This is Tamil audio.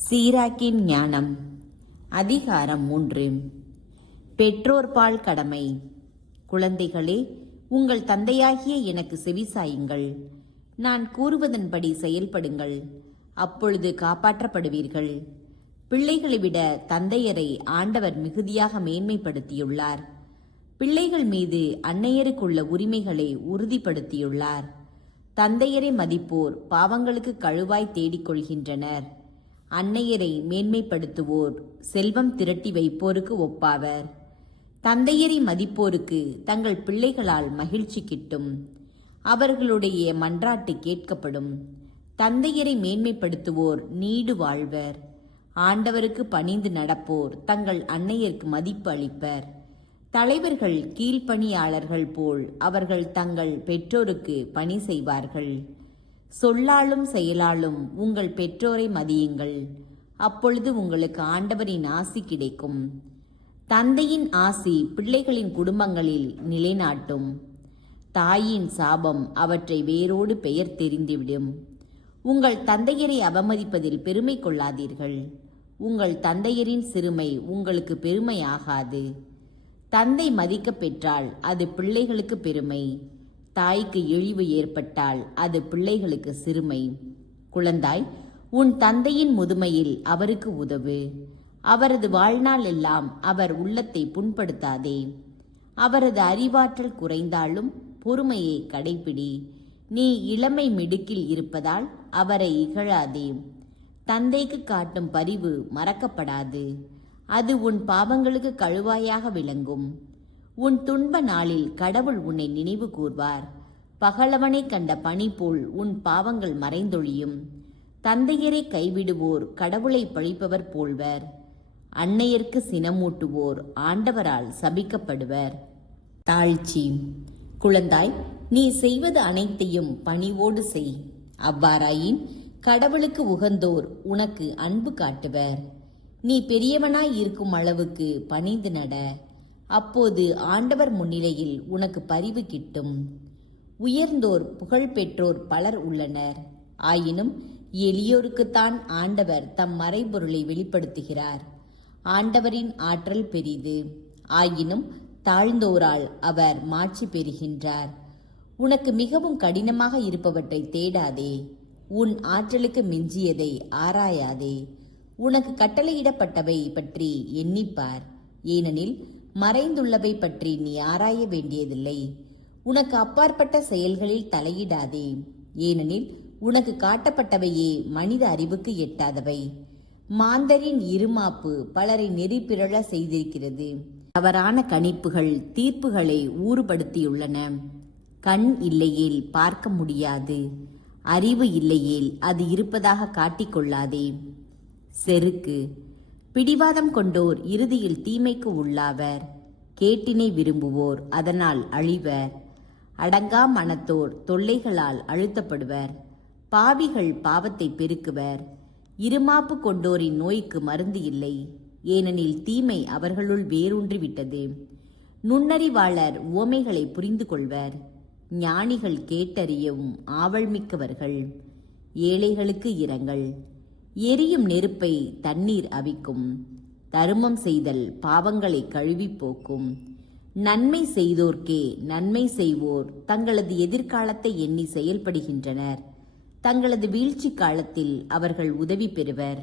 சீராக்கின் ஞானம். அதிகாரம் 3. பெற்றோர்பால் கடமை. குழந்தைகளே, உங்கள் தந்தையாகிய எனக்கு செவிசாயுங்கள். நான் கூறுவதன்படி செயல்படுங்கள், அப்பொழுது காப்பாற்றப்படுவீர்கள். பிள்ளைகளை விட தந்தையரை ஆண்டவர் மிகுதியாக மேன்மைப்படுத்தியுள்ளார். பிள்ளைகள் மீது அன்னையருக்குள்ள உரிமைகளை உறுதிப்படுத்தியுள்ளார். தந்தையரை மதிப்போர் பாவங்களுக்கு கழுவாய் தேடிக்கொள்கின்றனர். அன்னையரை மேன்மைப்படுத்துவோர் செல்வம் திரட்டி வைப்போருக்கு ஒப்பாவர். தந்தையரை மதிப்போருக்கு தங்கள் பிள்ளைகளால் மகிழ்ச்சி கிட்டும், அவர்களுடைய மன்றாட்டு கேட்கப்படும். தந்தையரை மேன்மைப்படுத்துவோர் நீடு வாழ்வர். ஆண்டவருக்கு பணிந்து நடப்போர் தங்கள் அன்னையருக்கு மதிப்பு அளிப்பர். தலைவர்கள் கீழ்ப்பணியாளர்கள் போல் அவர்கள் தங்கள் பெற்றோருக்கு பணி செய்வார்கள். சொல்லாலும் செயலாலும் உங்கள் பெற்றோரை மதியுங்கள், அப்பொழுது உங்களுக்கு ஆண்டவரின் ஆசி கிடைக்கும். தந்தையின் ஆசி பிள்ளைகளின் குடும்பங்களில் நிலைநாட்டும். தாயின் சாபம் அவற்றை வேரோடு பெயர் தெரிந்துவிடும். உங்கள் தந்தையரை அவமதிப்பதில் பெருமை கொள்ளாதீர்கள். உங்கள் தந்தையரின் சிறுமை உங்களுக்கு பெருமையாகாது. தந்தை மதிக்க பெற்றால் அது பிள்ளைகளுக்கு பெருமை. தாய்க்கு இழிவு ஏற்பட்டால் அது பிள்ளைகளுக்கு சிறுமை. குழந்தாய், உன் தந்தையின் முதுமையில் அவருக்கு உதவு. அவரது வாழ்நாள் எல்லாம் அவர் உள்ளத்தை புண்படுத்தாதே. அவரது அறிவாற்றல் குறைந்தாலும் பொறுமையை கடைபிடி. நீ இளமை மிடுக்கில் இருப்பதால் அவரை இகழாதே. தந்தைக்கு காட்டும் பரிவு மறக்கப்படாது. அது உன் பாவங்களுக்கு கழுவாயாக விளங்கும். உன் துன்ப நாளில் கடவுள் உன்னை நினைவு கூர்வார். பகலவனை கண்ட பனி போல் உன் பாவங்கள் மறைந்தொழியும். தந்தையரை கைவிடுவோர் கடவுளை பழிப்பவர் போல்வர். அன்னையருக்கு சினமூட்டுவோர் ஆண்டவரால் சபிக்கப்படுவர். தாழ்ச்சி. குழந்தாய், நீ செய்வது அனைத்தையும் பணிவோடு செய். அவ்வாறாயின் கடவுளுக்கு உகந்தோர் உனக்கு அன்பு காட்டுவர். நீ பெரியவனாய் இருக்கும் அளவுக்கு பணிந்து நட. அப்போது ஆண்டவர் முன்னிலையில் உனக்கு பரிவு கிட்டும். உயர்ந்தோர் புகழ் பெற்றோர் பலர் உள்ளனர். ஆயினும் எளியோருக்குத்தான் ஆண்டவர் தம் மறைபொருளை வெளிப்படுத்துகிறார். ஆண்டவரின் ஆற்றல் பெரிது, ஆயினும் தாழ்ந்தோரால் அவர் மாட்சி பெறுகின்றார். உனக்கு மிகவும் கடினமாக இருப்பவற்றை தேடாதே. உன் ஆற்றலுக்கு மிஞ்சியதை ஆராயாதே. உனக்கு கட்டளையிடப்பட்டவை பற்றி எண்ணிப்பார். ஏனெனில் மறைந்துள்ளவை பற்றி நீ ஆராய வேண்டியதில்லை. உனக்கு அப்பாற்பட்ட செயல்களில் தலையிடாதே. ஏனெனில் உனக்கு காட்டப்பட்டவையே மனித அறிவுக்கு எட்டாதவை. மாந்தரின் இருமாப்பு பலரை நெறிப்பிரள செய்திருக்கிறது. தவறான கணிப்புகள் தீர்ப்புகளை ஊறுபடுத்தியுள்ளன. கண் இல்லையேல் பார்க்க முடியாது. அறிவு இல்லையேல் அது இருப்பதாக காட்டிக்கொள்ளாதே. செருக்கு. பிடிவாதம் கொண்டோர் இறுதியில் தீமைக்கு உள்ளாவர். கேட்டினை விரும்புவோர் அதனால் அழிவர். அடங்கா மனத்தோர் தொல்லைகளால் அழுத்தப்படுவர். பாவிகள் பாவத்தை பெருக்குவர். இருமாப்பு கொண்டோரின் நோய்க்கு மருந்து இல்லை, ஏனெனில் தீமை அவர்களுள் வேரூன்றிவிட்டது. நுண்ணறிவாளர் உவமைகளை புரிந்து கொள்வர். ஞானிகள் கேட்டறியவும் ஆவல்மிக்கவர்கள். ஏழைகளுக்கு இரங்கல். எரியும் நெருப்பை தண்ணீர் அவிக்கும். தருமம் செய்தல் பாவங்களை கழுவி போக்கும். நன்மை செய்தோர்க்கே நன்மை செய்வோர் தங்களது எதிர்காலத்தை எண்ணி செயல்படுகின்றனர். தங்களது வீழ்ச்சி காலத்தில் அவர்கள் உதவி பெறுவர்.